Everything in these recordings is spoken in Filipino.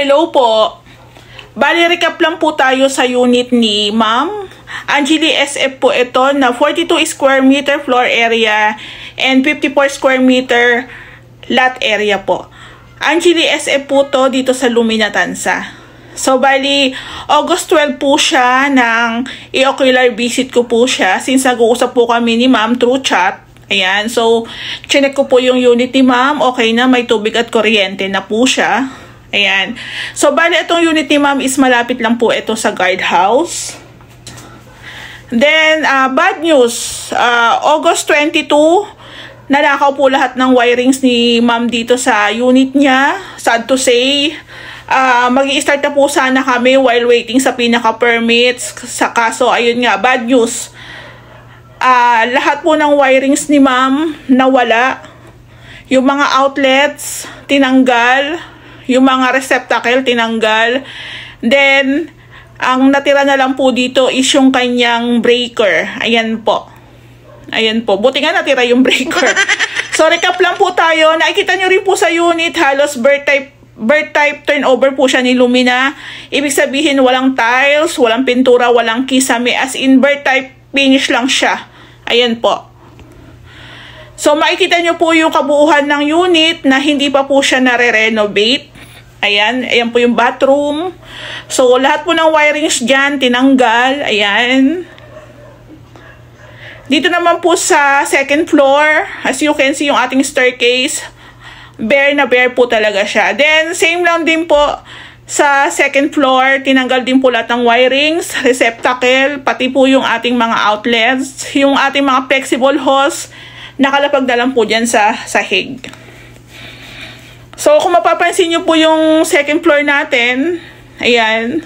Hello po. Bali, recap lang po tayo sa unit ni Ma'am Angeli SF po ito na 42 square meter floor area and 54 square meter lot area po. Angeli SF po to dito sa Lumina Tanza. So, bali, August 12 po siya nang i-ocular visit ko po siya since nag-uusap po kami ni Ma'am through chat. Ayan, so, chinek ko po yung unit ni Ma'am. Okay na, may tubig at kuryente na po siya. Ayan. So, bali, itong unit ni Ma'am is malapit lang po ito sa guardhouse. Then, bad news. August 22, nanakaw po lahat ng wirings ni Ma'am dito sa unit niya. Sad to say. Mag-i-start na po sana kami while waiting sa pinaka-permits. Sa kaso, ayun nga, bad news. Lahat po ng wirings ni Ma'am nawala. Yung mga outlets, tinanggal. Yung mga receptacle, tinanggal. Then, ang natira na lang po dito is yung kanyang breaker. Ayan po. Ayan po. Buti nga natira yung breaker. So, recap lang po tayo. Nakikita nyo rin po sa unit, halos bird type turnover po siya ni Lumina. Ibig sabihin, walang tiles, walang pintura, walang kisame. As in, bird type finish lang siya. Ayan po. So, makikita nyo po yung kabuuan ng unit na hindi pa po siya nare-renovate. Ayan, ayan po yung bathroom. So, lahat po ng wirings dyan, tinanggal. Ayan. Dito naman po sa second floor, as you can see yung ating staircase, bare na bare po talaga siya. Then, same lang din po sa second floor, tinanggal din po lahat ng wirings, receptacle, pati po yung ating mga outlets, yung ating mga flexible hose, nakalapag na lang po dyan sa sahig. So, kung mapapansin nyo po yung second floor natin, ayan.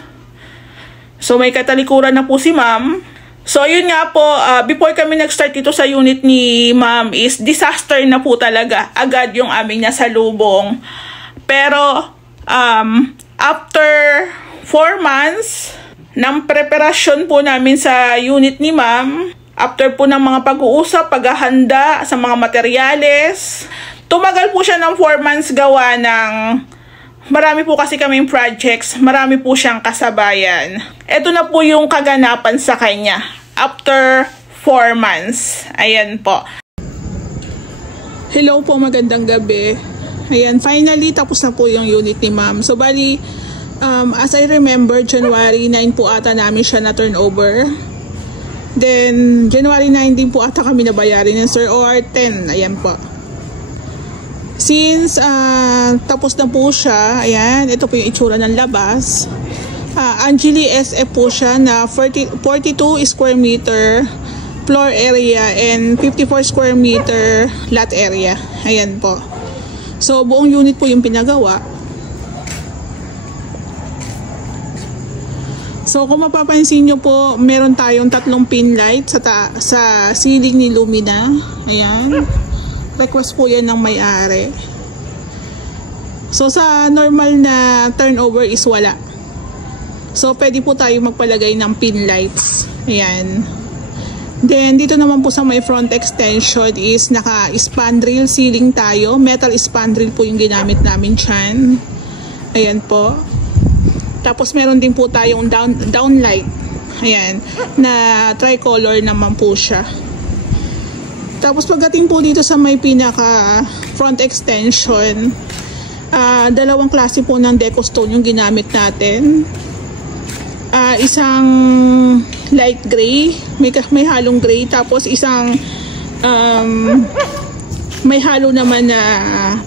So, may katalikuran na po si Ma'am. So, yun nga po, before kami nag-start dito sa unit ni Ma'am is disaster na po talaga. Agad yung aming nasalubong. Pero, after 4 months ng preparasyon po namin sa unit ni Ma'am, after po ng mga pag-uusap, paghahanda sa mga materyales, tumagal po siya ng 4 months gawa ng marami po kasi kaming projects, marami po siyang kasabayan. Ito na po yung kaganapan sa kanya after 4 months. Ayan po. Hello po, magandang gabi. Ayan, finally tapos na po yung unit ni Ma'am. So bali, as I remember, January 9 po ata namin siya na turnover. Then, January 9 din po ata kami nabayarin ng Sir or 10. Ayan po. Since tapos na po siya, ayan, ito po yung itsura ng labas. Angeli SF po siya na 42 square meter floor area and 54 square meter lot area. Ayan po. So, buong unit po yung pinagawa. So, kung mapapansin nyo po, meron tayong 3 pin light sa ceiling ni Lumina. Ayan. Request po yan ng may-ari. So, sa normal na turnover is wala. So, pwede po tayo magpalagay ng pin lights. Ayan. Then, dito naman po sa may front extension is naka-spandrel ceiling tayo. Metal spandrel po yung ginamit namin dyan. Ayan po. Tapos, meron din po tayong downlight. Ayan. Na tricolor naman po siya. Tapos pagdating po dito sa may pinaka front extension, 2 klase po ng deco stone yung ginamit natin. Isang light gray, may halong gray, tapos isang may halo naman na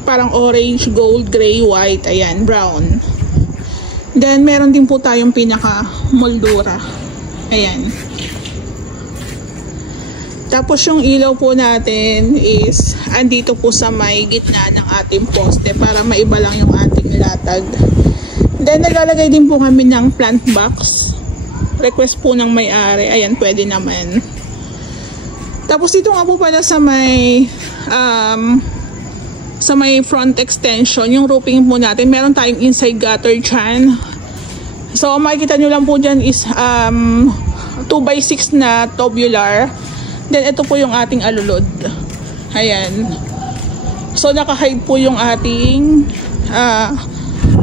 parang orange, gold, gray, white, ayan, brown. Then meron din po tayong pinaka moldura. Ayan. Tapos yung ilaw po natin is andito po sa may gitna ng ating poste para maiba lang yung ating latag. Then naglalagay din po kami ng plant box. Request po ng may-ari. Ayan, pwede naman. Tapos dito nga po pala sa may front extension, yung roofing po natin, meron tayong inside gutter dyan. So makikita nyo lang po dyan is 2x6 na tubular. Then, ito po yung ating alulod. Ayan. So, naka-hide po yung ating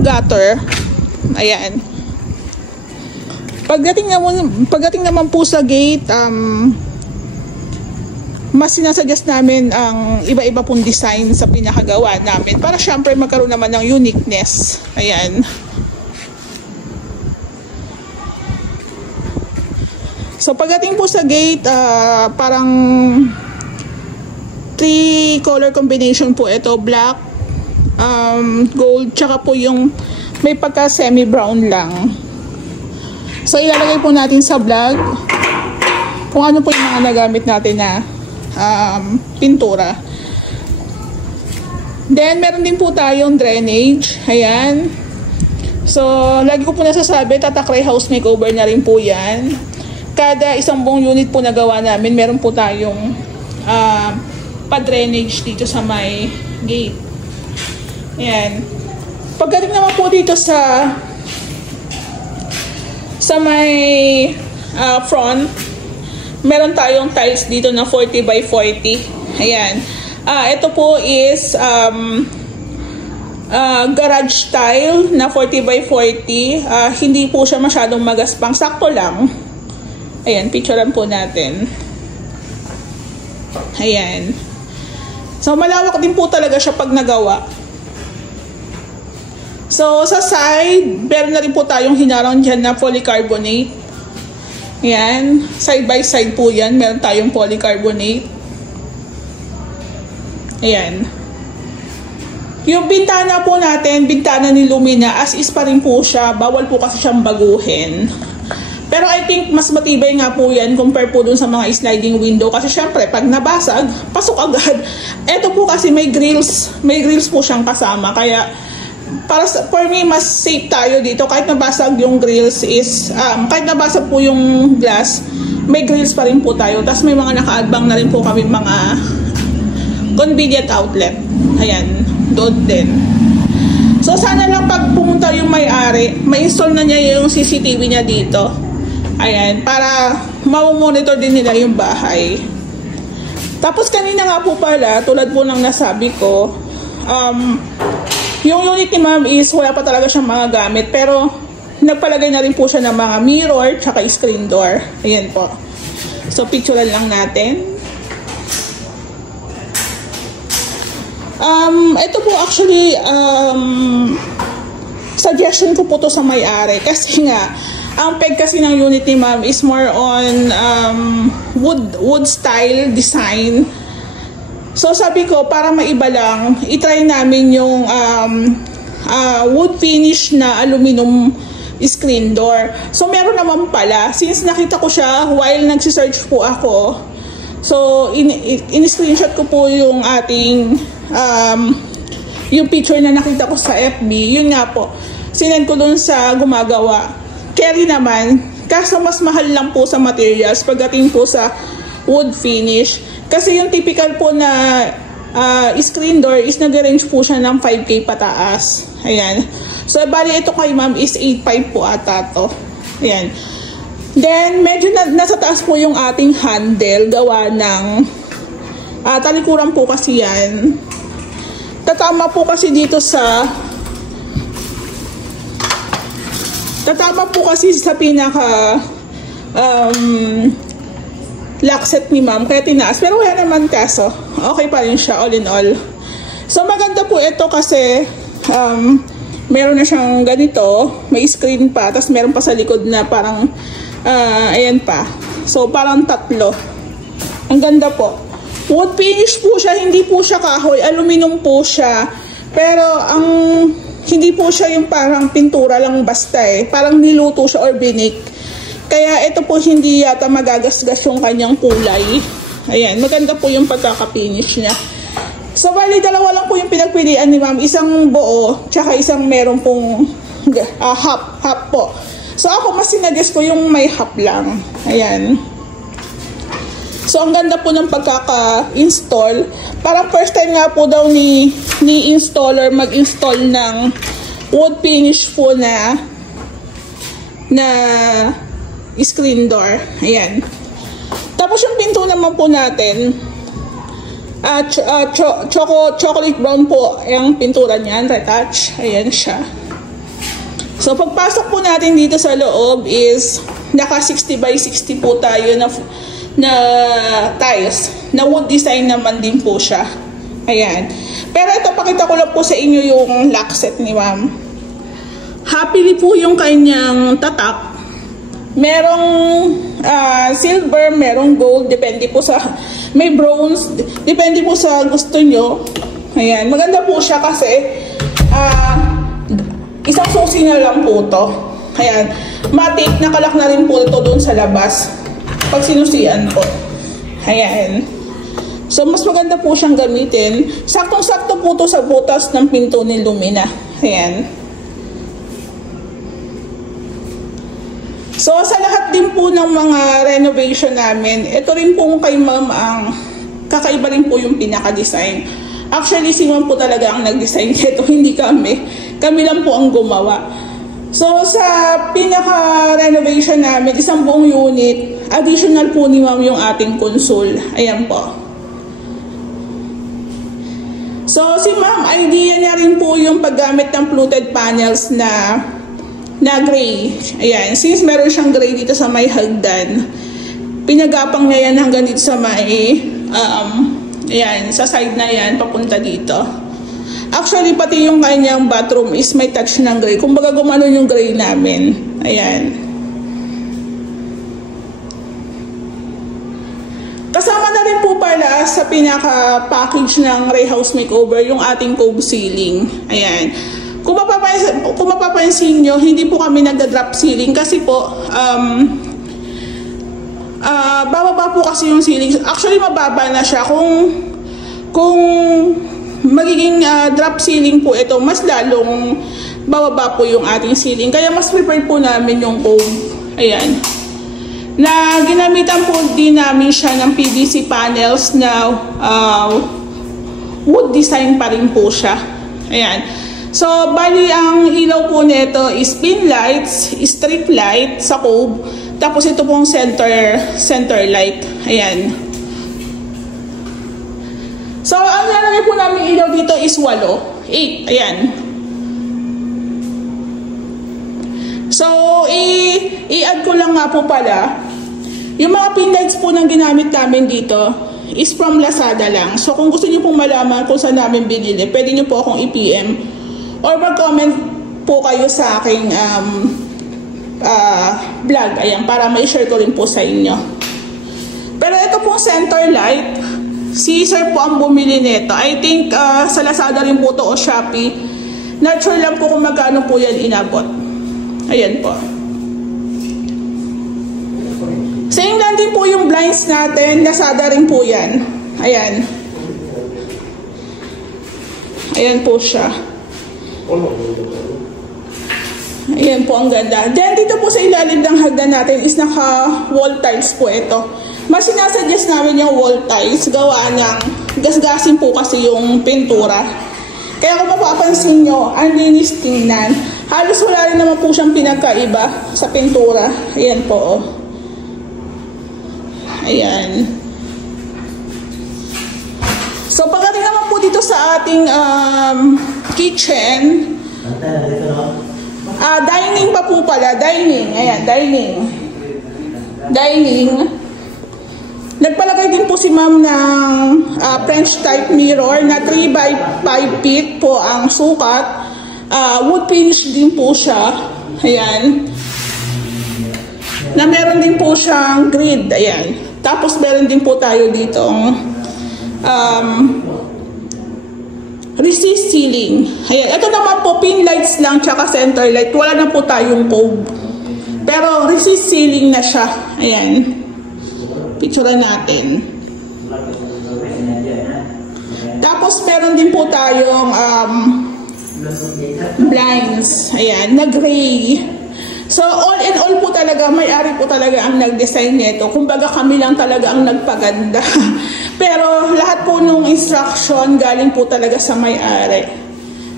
gutter. Ayan. Pagdating naman po sa gate, mas sinasuggest namin ang iba-iba pong design sa pinakagawa namin para syempre magkaroon naman ng uniqueness. Ayan. So pagdating po sa gate, parang 3 color combination po ito, black, gold, tsaka po yung may pagka semi-brown lang. So ilalagay po natin sa vlog kung ano po yung mga nagamit natin na pintura. Then meron din po tayong drainage. Ayan. So lagi ko po nasasabi, Tatakray House Makeover na rin po yan. Kada isang buong unit po na gawa namin, meron po tayong pa-drainage dito sa may gate. Ayan. Pagdating naman po dito sa may front, meron tayong tiles dito na 40 by 40. Ayan. Ito po is garage tile na 40 by 40. Hindi po siya masyadong magaspang. Sakto lang. Ayan, picturean po natin. Ayan. So, malawak din po talaga siya pag nagawa. So, sa side, meron na rin po tayong hinarang dyan na polycarbonate. Ayan. Side by side po yan. Meron tayong polycarbonate. Ayan. Yung bintana po natin, bintana ni Lumina, as is pa rin po siya. Bawal po kasi siyang baguhin. Pero I think mas matibay nga po yan compare po dun sa mga sliding window. Kasi syempre, pag nabasag, pasok agad. Ito po kasi may grills. May grills po siyang kasama. Kaya, for me, mas safe tayo dito. Kahit nabasag yung grills is, kahit nabasag po yung glass, may grills pa rin po tayo. Tapos may mga nakaadbang na rin po kami mga convenient outlet. Ayan, doon din. So, sana lang pag pumunta yung may-ari, ma-install na niya yung CCTV niya dito. Ayan, para ma-monitor din nila yung bahay. Tapos kanina nga po pala, tulad po ng nasabi ko, yung unit ni ma'am is wala pa talaga siyang mga gamit, pero nagpalagay na rin po siya ng mga mirror tsaka screen door. Ayan po. So, picturean lang natin. Ito po actually, suggestion ko po to sa may-ari. Kasi nga, ang peg kasi ng unit ni ma'am is more on wood style design. So sabi ko, para maiba lang, itry namin yung wood finish na aluminum screen door. So meron naman pala, since nakita ko siya while nagsisearch po ako, so in-screenshot ko po yung ating yung picture na nakita ko sa FB. Yun nga po, sinend ko dun sa gumagawa. Carry naman, kaso mas mahal lang po sa materials pagdating po sa wood finish. Kasi yung typical po na screen door is nag-range po siya ng 5K pataas. Ayan. So, bali ito kay ma'am is 8.5 po ata to. Ayan. Then, medyo nasa taas po yung ating handle. Gawa ng talikuran po kasi yan. Tatama po kasi dito sa pinaka lock set ni ma'am, kaya tinaas. Pero wala naman kaso. Okay pa rin siya all in all. So maganda po ito kasi meron na siyang ganito. May screen pa. Tapos meron pa sa likod na parang ayan pa. So parang tatlo. Ang ganda po. Wood finish po siya. Hindi po siya kahoy. Aluminum po siya. Pero ang hindi po siya yung parang pintura lang basta eh. Parang niluto siya or binik. Kaya ito po hindi yata magagasgas yung kanyang kulay. Ayan, maganda po yung pagkaka-finish niya. So, bali, dalawa lang po yung pinagpilian ni ma'am. Isang buo, tsaka isang meron pong half po. So, ako mas sinagis ko yung may half lang. Ayan. So, ang ganda po ng pagkaka-install. Parang first time nga po daw ni installer mag-install ng wood finish po na screen door. Ayan. Tapos yung pinto naman po natin, chocolate brown po yung pintura niyan, retouch. Ayan siya. So, pagpasok po natin dito sa loob is naka 60 by 60 po tayo na tiles. Na wood design naman din po siya. Ayan. Pero ito, pakita ko lang po sa inyo yung lock set ni ma'am. Happily po yung kanyang tatak. Merong silver, merong gold, depende po sa, may bronze, depende po sa gusto nyo. Ayan. Maganda po siya kasi isang susi na lang po to. Ayan. Matik, nakalak na rin po ito doon sa labas. Pag sinusian po. Ayan. So, mas maganda po siyang gamitin. Saktong-sakto po to sa butas ng pinto ni Lumina. Ayan. So, sa lahat din po ng mga renovation namin, ito rin po kay ma'am ang kakaiba rin po yung pinaka-design. Actually, si ma'am po talaga ang nag-design nito, hindi kami. Kami lang po ang gumawa. So, sa pinaka-renovation namin, isang buong unit, additional po ni ma'am yung ating console. Ayan po. So, si ma'am, idea niya rin po yung paggamit ng fluted panels na gray. Ayan. Since meron siyang gray dito sa may hagdan, pinagapang niya yan hanggang dito sa may, ayan, sa side na yan, papunta dito. Actually, pati yung kanyang bathroom is may touch ng gray. Kumbaga gumano yung gray namin. Ayan. Kasama na rin po pala sa pinaka-package ng Ray House Makeover yung ating cove ceiling. Ayan. Kung mapapansin nyo, hindi po kami nagda-drop ceiling kasi po, bababa po kasi yung ceiling. Actually, mababa na siya. Kung magiging drop ceiling po ito, mas lalong bababa po yung ating ceiling. Kaya mas prepared po namin yung cove. Ayan. Na ginamitan po din namin siya ng PVC panels na wood design pa rin po siya. Ayan. So, bali ang ilaw po nito is pin lights, strip light sa cove, tapos ito pong center light. Ayan. So, ang nalagay po namin ilaw dito is 8. Ayan. So, i-add ko lang nga po pala, yung mga pin lights po nang ginamit namin dito is from Lazada lang. So, kung gusto niyo pong malaman kung saan namin binili, pwede niyo po akong i-PM. Or mag-comment po kayo sa aking vlog. Ayan, para ma-share ko rin po sa inyo. Pero ito pong center light, si Sir po ang bumili nito. I think sa Lazada rin po to o Shopee. Not sure lang po kung magkano po yan inabot. Ayan po. Same lang din po yung blinds natin. Lazada rin po yan. Ayan. Ayan po siya. Ayan po, ang ganda. Then, dito po sa ilalim ng hagdan natin is naka-wall tiles po ito. Mas sinasuggest namin yung wall tiles. Gawa ng gasgasin po kasi yung pintura. Kaya kung mapapansin nyo, ang linis tingnan. Halos wala rin naman po siyang pinagkaiba sa pintura. Ayan po, oh. Ayan. So, pagdating naman po dito sa ating kitchen, dining pa po pala, dining, ayan, dining, nagpalagay din po si ma'am ng French type mirror na 3 by 5 feet po ang sukat, wood finish din po siya, ayan, na meron din po siyang grid, ayan, tapos meron din po tayo dito resist ceiling. Ayan. Ito naman po, pin lights lang, tsaka center light. Wala na po tayong cove. Pero, resist ceiling na siya. Ayan. Picturean natin. Tapos, meron din po tayong blinds. Ayan, na gray. So, all in all po talaga, may-ari po talaga ang nag-design nito. Kumbaga, kami lang talaga ang nagpaganda. Pero lahat po nung instruction galing po talaga sa may-ari.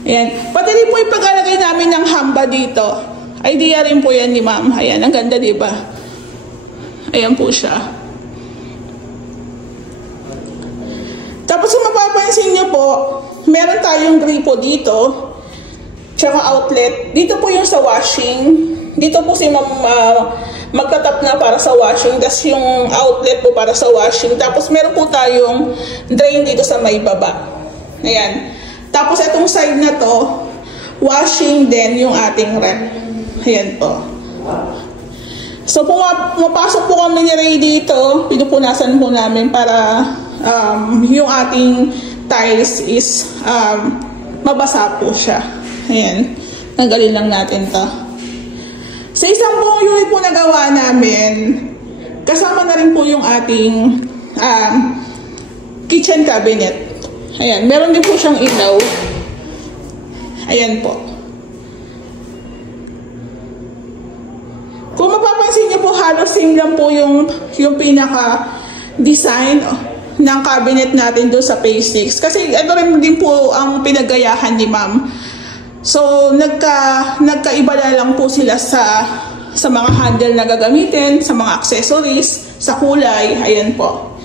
Ayan. Pati rin po yung paglalagay namin ng hamba dito. Idea rin po yan ni ma'am. Ayan, ang ganda diba? Ayan po siya. Tapos, Tapos kung mapapansin nyo po, meron tayong gray po dito. tsaka outlet. Dito po yung sa washing. Dito po si ma'am magtatap na para sa washing. Tapos yung outlet po para sa washing. Tapos meron po tayong drain dito sa may baba. Ayan. Tapos itong side na to, washing din yung ating ref. Ayan po. So pumapasok po kami ni Ray dito. Pinupunasan po namin para yung ating tiles is mabasa po siya. Ayan. Tanggalin lang natin to. Sa isang buong unit po nagawa namin, kasama na rin po yung ating kitchen cabinet. Ayan. Meron din po siyang ilaw. Ayan po. Kung mapapansin niyo po, halos same lang po yung pinaka-design ng cabinet natin doon sa phase 6. Kasi ito rin din po ang pinagayahan ni ma'am. So, nagkaiba na lang po sila sa mga handle na gagamitin, sa mga accessories, sa kulay. Ayan po.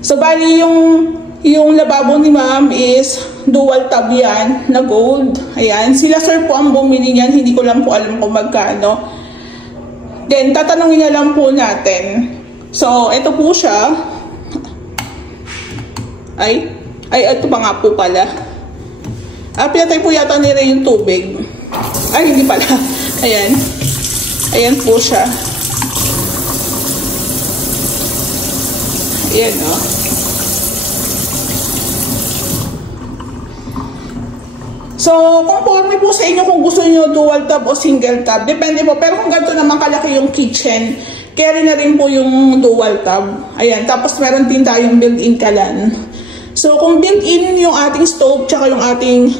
So, bali yung lababo ni ma'am is dual tab yan na gold. Ayan. Sila sir po ang bumili niyan. Hindi ko lang po alam kung magkano. Then, tatanungin na lang po natin. So, ito po siya. Ay, ito pa nga po pala. Pinatay po yata nila yung tubig. Ay, hindi pala. Ayan. Ayan po siya. Ayan, o. So, conforme po sa inyo kung gusto nyo dual tab o single tab. Depende po. Pero kung ganito naman kalaki yung kitchen, carry na rin po yung dual tab. Ayan. Tapos meron din tayong built-in kalan. So, kung built-in yung ating stove tsaka yung ating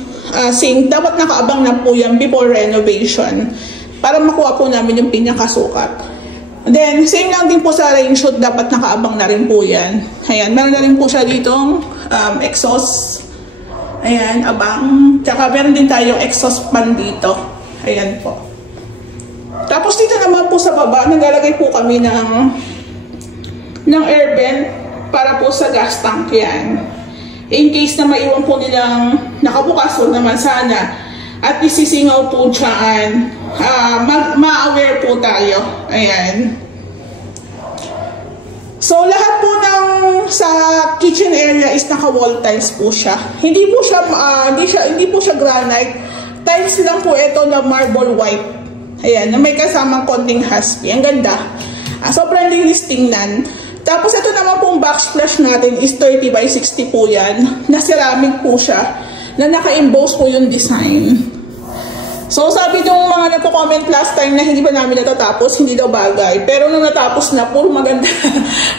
sink, dapat nakaabang na po yan before renovation para makuha po namin yung pinakasukat. Then, same lang din po sa rain shoot, dapat nakaabang na rin po yan. Ayan, meron na rin po siya ditong exhaust. Ayan, abang. Tsaka meron din tayong exhaust fan dito. Ayan po. Tapos dito naman po sa baba, naglalagay po kami ng air vent para po sa gas tank yan. In case na maiwan po nilang nakabukas, o naman sana, at isisingaw po dyan, ma-aware po tayo. Ayan. So, lahat po sa kitchen area is naka-wall tiles po siya. Hindi po siya granite. Tiles lang po ito na marble white. Ayan, na may kasamang konting husky. Ang ganda. Sobrang linis tingnan. Tapos ito naman pong backsplash natin is 30 by 60 po yan. Na ceramic po siya. Na naka-emboss po yung design. So sabi nung mga nagko-comment last time na hindi pa namin natatapos, hindi daw bagay. Pero nung natapos na, puro maganda.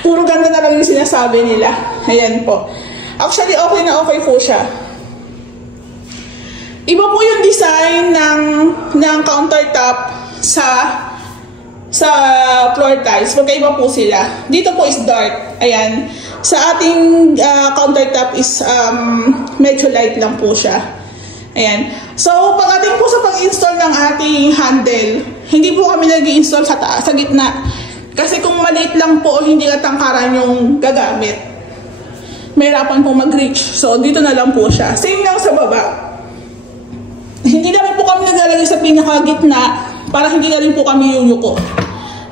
Puro ganda na lang yung sinasabi nila. Ayan po. Actually, okay na okay po siya. Iba po yung design ng countertop sa floor tiles. Magkaiba po sila. Dito po is dark. Ayan. Sa ating countertop is medyo light lang po siya. Ayan. So, pagdating po sa pag-install ng ating handle, hindi po kami nag-i-install sa taas, sa gitna. Kasi kung maliit lang po, hindi katangkaran yung gagamit. Mahirapan po mag-reach. So, dito na lang po siya. Same lang sa baba. Hindi naman po kami naglalagay sa pinaka-gitna para hindi na rin po kami yuyuko.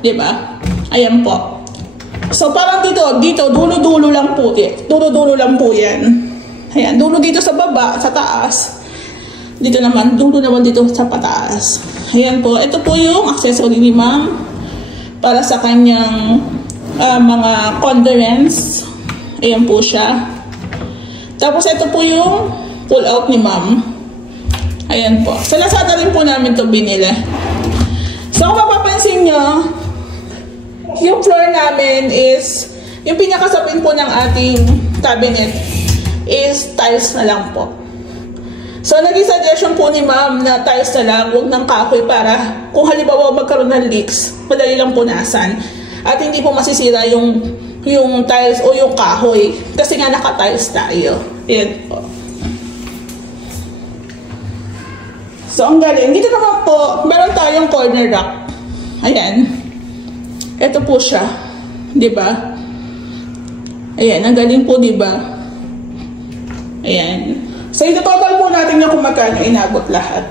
Diba? Ayan po. So, parang dito, dulo-dulo lang po. Dulo-dulo lang po yan. Ayan, dulo dito sa baba, sa taas. Dito naman, dulo naman dito sa pataas. Ayan po. Ito po yung accessory ni ma'am para sa kanyang mga condiments. Ayan po siya. Tapos, ito po yung pull-out ni ma'am. Ayan po. Sa Lazada rin po namin ito binili. So, kung mapapansin nyo, yung floor namin is, yung pinakasapin po ng ating cabinet is tiles na lang po. So, naging suggestion po ni ma'am na tiles na lang, huwag ng kahoy para kung halimbawa magkaroon ng leaks, madali lang punasan. At hindi po masisira yung tiles o yung kahoy. Kasi nga naka-tiles tayo. Ayan po. So, ang galing. Dito naman po, meron tayong corner rack. Ayan. Ito po siya. Diba? Ayan. Ang galing po, diba? Ayan. So, ito total po natin yung kung magkano inabot lahat.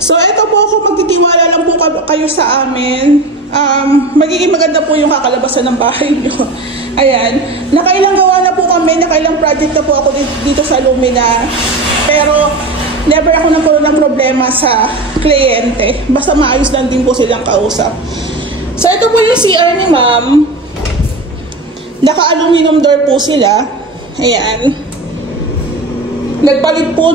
So, ito po, kung magtitiwala lang po kayo sa amin, magiging maganda po yung kakalabasan ng bahay nyo. Ayan. Nakailang gawa na po kami, nakailang project na po ako dito sa Lumina. Pero, never ako nagkaroon ng problema sa kliyente. Basta maayos lang din po silang kausap. So, ito po yung CR ni ma'am. Naka-aluminum door po sila. Ayan. Nagpalit po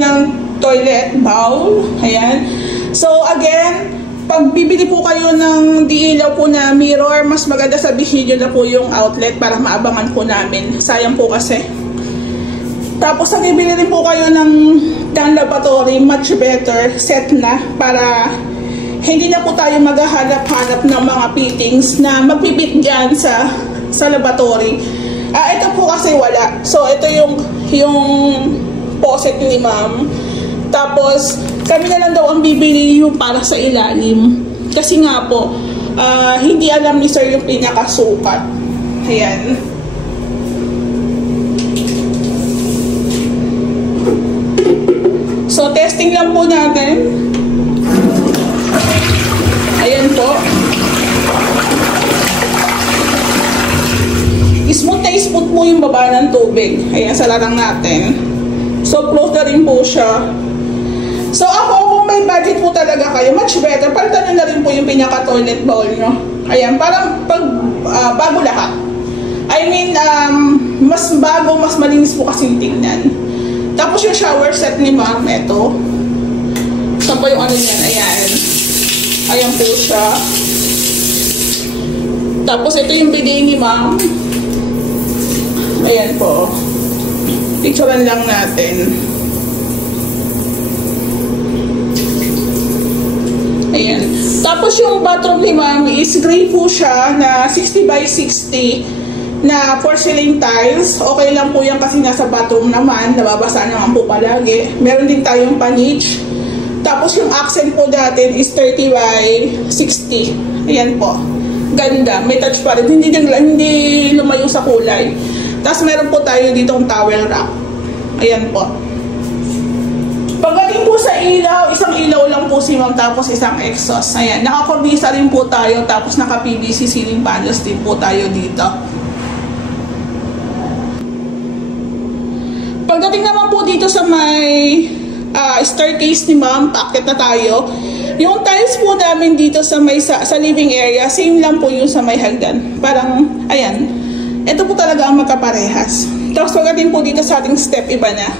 ng toilet bowl. Ayan. So, again, pag bibili po kayo ng diilaw po na mirror, mas maganda sabihin nyo na po yung outlet para maabangan po namin. Sayang po kasi. Tapos, ang bibili rin po kayo ng lavatory, much better, set na, para hindi na po tayo maghahanap-hanap ng mga fittings na magpipit dyan sa lavatory. Ito po kasi wala. So, ito yung faucet ni ma'am. Tapos, kami na lang daw ang bibili yung para sa ilalim. Kasi nga po, hindi alam ni sir yung pinakasukat. Ayan. So, testing lang po natin. Ayan po. Smooth na smooth po yung baba ng tubig. Ayan, salarang natin. So, close na rin po siya. So, ako, kung may budget po talaga kayo, much better, palitan nyo na rin po yung pinaka-toilet bowl nyo. Ayan, parang bago lahat. I mean, mas bago, mas malinis po kasing tingnan. Tapos yung shower set ni ma'am, eto. Saan po yung ano yan? Ayan. Ayan po siya. Tapos ito yung bidet ni ma'am. Ayan po. Picturean lang natin. Ayan. Tapos yung bathroom ni ma'am is gray po siya na 60 by 60 na porcelain tiles. Okay lang po yan kasi nasa bathroom naman. Nababasa naman po palagi. Meron din tayong pa-niche. Tapos yung accent po natin is 30 by 60. Ayan po. Ganda. May touch pa rin. Hindi lumayo sa kulay. Tapos meron po tayo ditong towel rack. Ayan po. Pagdating po sa ilaw, isang ilaw lang po si ma'am, tapos isang exhaust. Ayan. Naka-cornisa rin po tayo, tapos naka-PVC ceiling panels din po tayo dito. Pagdating naman po dito sa may staircase ni ma'am, paakyat na tayo. Yung tiles po namin dito sa living area, same lang po yung sa may hagdan. Parang, ayan. Ito po talaga ang magkaparehas. Tapos pagdating po dito sa ating step, iba na.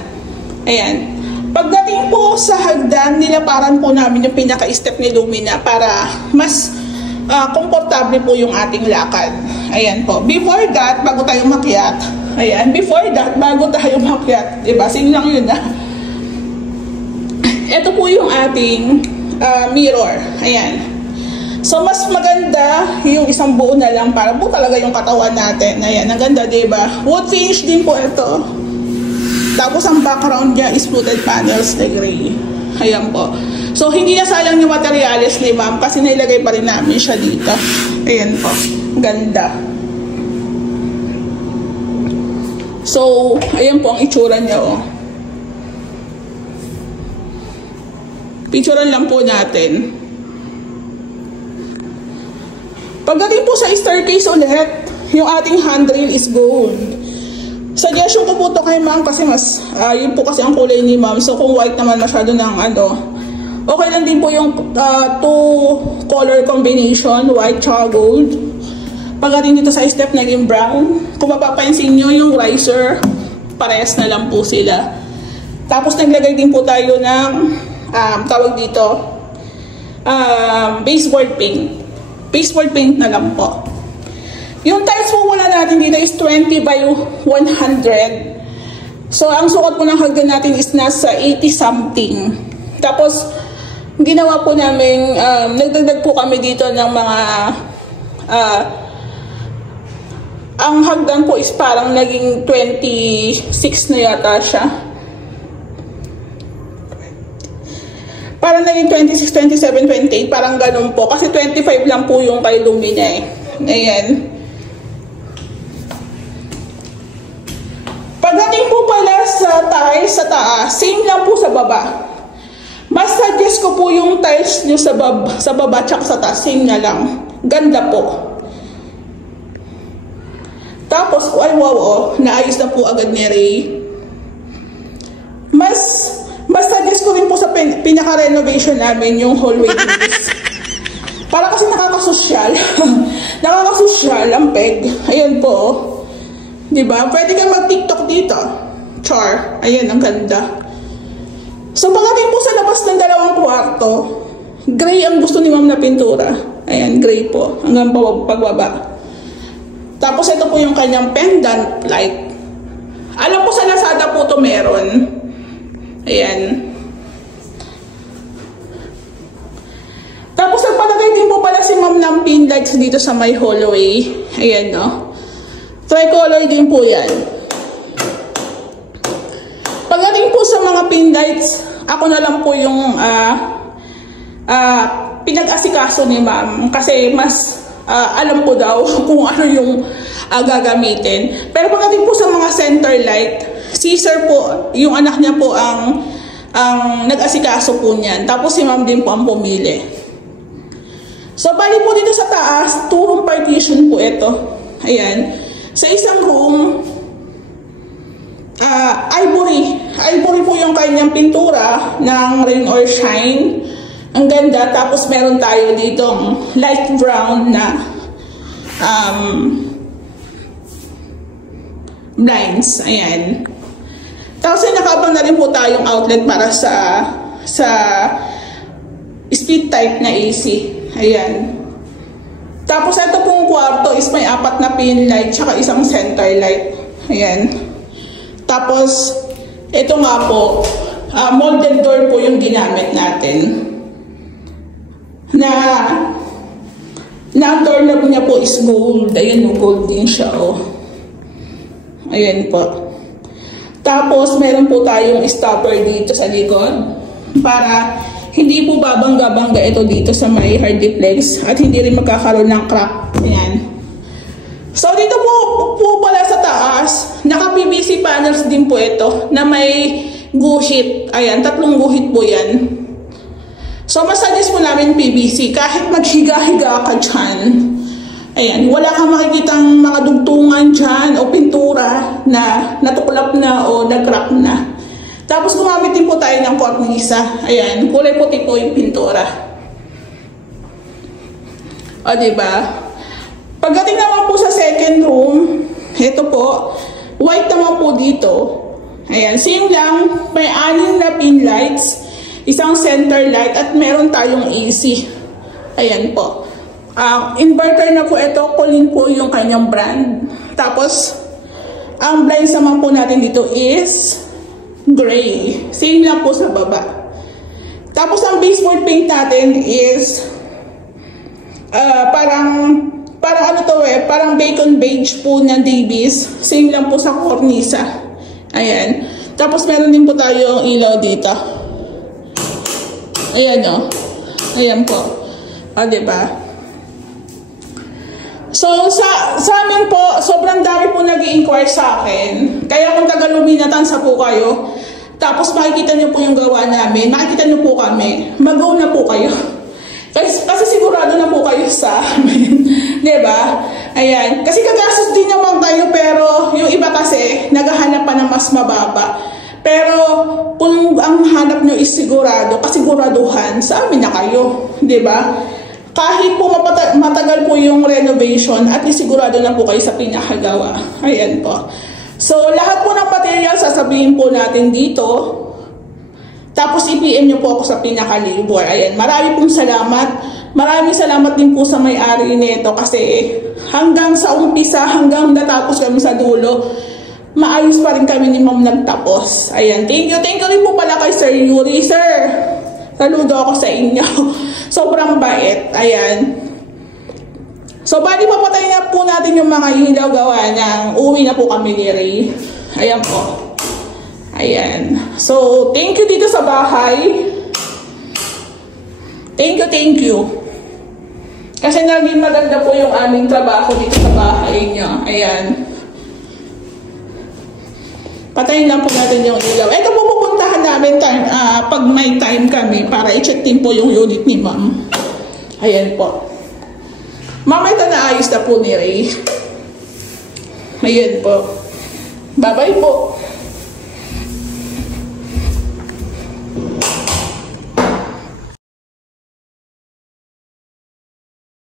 Ayan. Pagdating po sa hagdan, nilaparan po namin yung pinaka-step ni Lumina para mas komportable po yung ating lakad. Ayan po. Before that, bago tayo makyat, ayan, diba? Same lang yun na. Ito po yung ating mirror. Ayan. So, mas maganda yung isang buo na lang para po talaga yung katawan natin. Ayan, ang ganda, diba? Wood finish din po ito. Tapos, ang background niya is fluted panels na gray. Ayan po. So, hindi na sayang yung materials ni ma'am kasi nailagay pa rin namin siya dito. Ayan po. Ganda. So, ayan po ang itsura niya, oh. Picturean lang po natin. Pagdating po sa staircase ulit, yung ating handrail is gold. Suggestion ko po ito kay ma'am kasi mas, yun po kasi ang kulay ni ma'am. So, kung white naman masyado ng okay lang din po yung two color combination, white tsaka gold. Pagdating dito sa step, naging brown. Kung mapapansin nyo, yung riser, parehas na lang po sila. Tapos, naglagay din po tayo ng, tawag dito, baseboard paint. Baseboard paint na lang po. Yung tiles po muna natin dito is 20 by 100. So, ang sukat po ng hagdan natin is nasa 80 something. Tapos, ginawa po namin, nagdagdag po kami dito ng mga, ang hagdan po is parang naging 26 na yata siya. Parang naging 26, 27, 28. Parang ganun po. Kasi 25 lang po yung kay Lumina eh. Ayan. Pagdating po pala sa tiles sa taas, same lang po sa baba. po yung tiles nyo sa baba tsaka sa taas. Same na lang. Ganda po. Tapos, ay wow, oh, naayos na po agad ni Ray. Mas suggest ko rin po sa pinaka-renovation namin yung hallway doors. Para kasi nakakasosyal. Nakakasosyal ang peg. Ayan po, oh. Diba? Pwede kang mag-TikTok dito. Char. Ayan, ang ganda. So, pagdating po sa labas ng dalawang kwarto, gray ang gusto ni ma'am na pintura. Ayan, gray po. Hanggang pagbaba. Tapos, ito po yung kanyang pendant light. Alam po sa Lazada po ito meron. Ayan. Tapos, nagpalagay din po pala si ma'am ng pin lights dito sa my hallway. Ayan, no? Tricolor din po yan. Pagdating po sa mga pin lights, ako na lang po yung pinag-asikaso ni ma'am. Kasi mas alam po daw kung ano yung gagamitin. Pero pagdating po sa mga center light, si sir po, yung anak niya po ang nag-asikaso po niyan. Tapos si ma'am din po ang pumili. So, bali po dito sa taas, 2-room partition po ito. Ayan. Sa isang room, ivory. Ivory po yung kanyang pintura ng rain or shine. Ang ganda. Tapos meron tayo ditong light brown na blinds. Ayan. Tapos nakabang na rin po tayong outlet para sa split type na AC. Ayan. Tapos ito pong kwarto is may 4 na pin light tsaka isang center light. Ayan. Tapos ito nga po, molded door po yung ginamit natin. Na ang doorknob niya po is gold. Ayan, gold din siya, oh. Ayan po. Tapos meron po tayong stopper dito sa likod para hindi po babangga-bangga ito dito sa may hardiplex at hindi rin magkakaroon ng crack. Ayan. So, dito po pala sa taas, naka-PVC panels din po ito na may guhit. Ayan, 3 guhit po yan. So, masuggest po namin PVC. Kahit maghiga-higa ka dyan, ayan, wala kang makikitang mga dugtungan dyan o pintura na natuklap na o nag-crack na. Tapos gumamit din po tayo ng cornisa. Ayan, kulay puti po yung pintura. O, diba? Pagdating naman po sa second room, ito po, white naman po dito. Ayan, same lang, may 6 na pin lights, isang center light, at meron tayong AC. Ayan po. Inverter na po ito, Colin po yung kanyang brand. Tapos, ang blinds naman po natin dito is gray. Same lang po sa baba. Tapos ang baseboard paint natin is parang ano to parang bacon beige po ng Davies. Same lang po sa cornisa. Ayan. Tapos meron din po tayong ilaw dito. Ayan, o. Ayan po. O, diba? So, sa amin po, sobrang dami po nag-i-inquire sa akin. Kaya kung taga-Luminatansa po kayo, tapos makikita nyo po yung gawa namin, makikita nyo po kami, mag-go na po kayo. Kasi sigurado na po kayo sa amin. Diba? Ayan. Kasi gagastos din naman tayo, pero yung iba kasi, naghahanap pa ng mas mababa. Pero, kung ang hanap nyo is sigurado, kasiguraduhan, sa amin na kayo. Diba? Kahit po matagal po yung renovation at isigurado na po kayo sa pinakagawa. Ayan po. So, lahat po ng material sasabihin po natin dito. Tapos, i-PM nyo po ako sa pinaka-labor. Ayan. Marami pong salamat. Maraming salamat din po sa may-ari nito kasi hanggang sa umpisa, hanggang natapos kami sa dulo, maayos pa rin kami ni Ma'am nagtapos. Ayan. Thank you. Thank you rin po pala kay Sir Yuri. Sir, saludo ako sa inyo. Sobrang bait. Ayan. So, bali papatayin na po natin yung mga ilaw gawa ng uwi na po kami ni Ray. Ayan po. Ayan. So, thank you dito sa bahay. Thank you. Kasi naging maganda po yung aming trabaho dito sa bahay niya. Ayan. Patayin lang po natin yung ilaw. Ito po pupuntahan namin time, pag may time kami para i-check din po yung unit ni ma'am. Ayan po. Ma'am, ito na ayos na po ni Ray. Ayan po. Bye-bye po.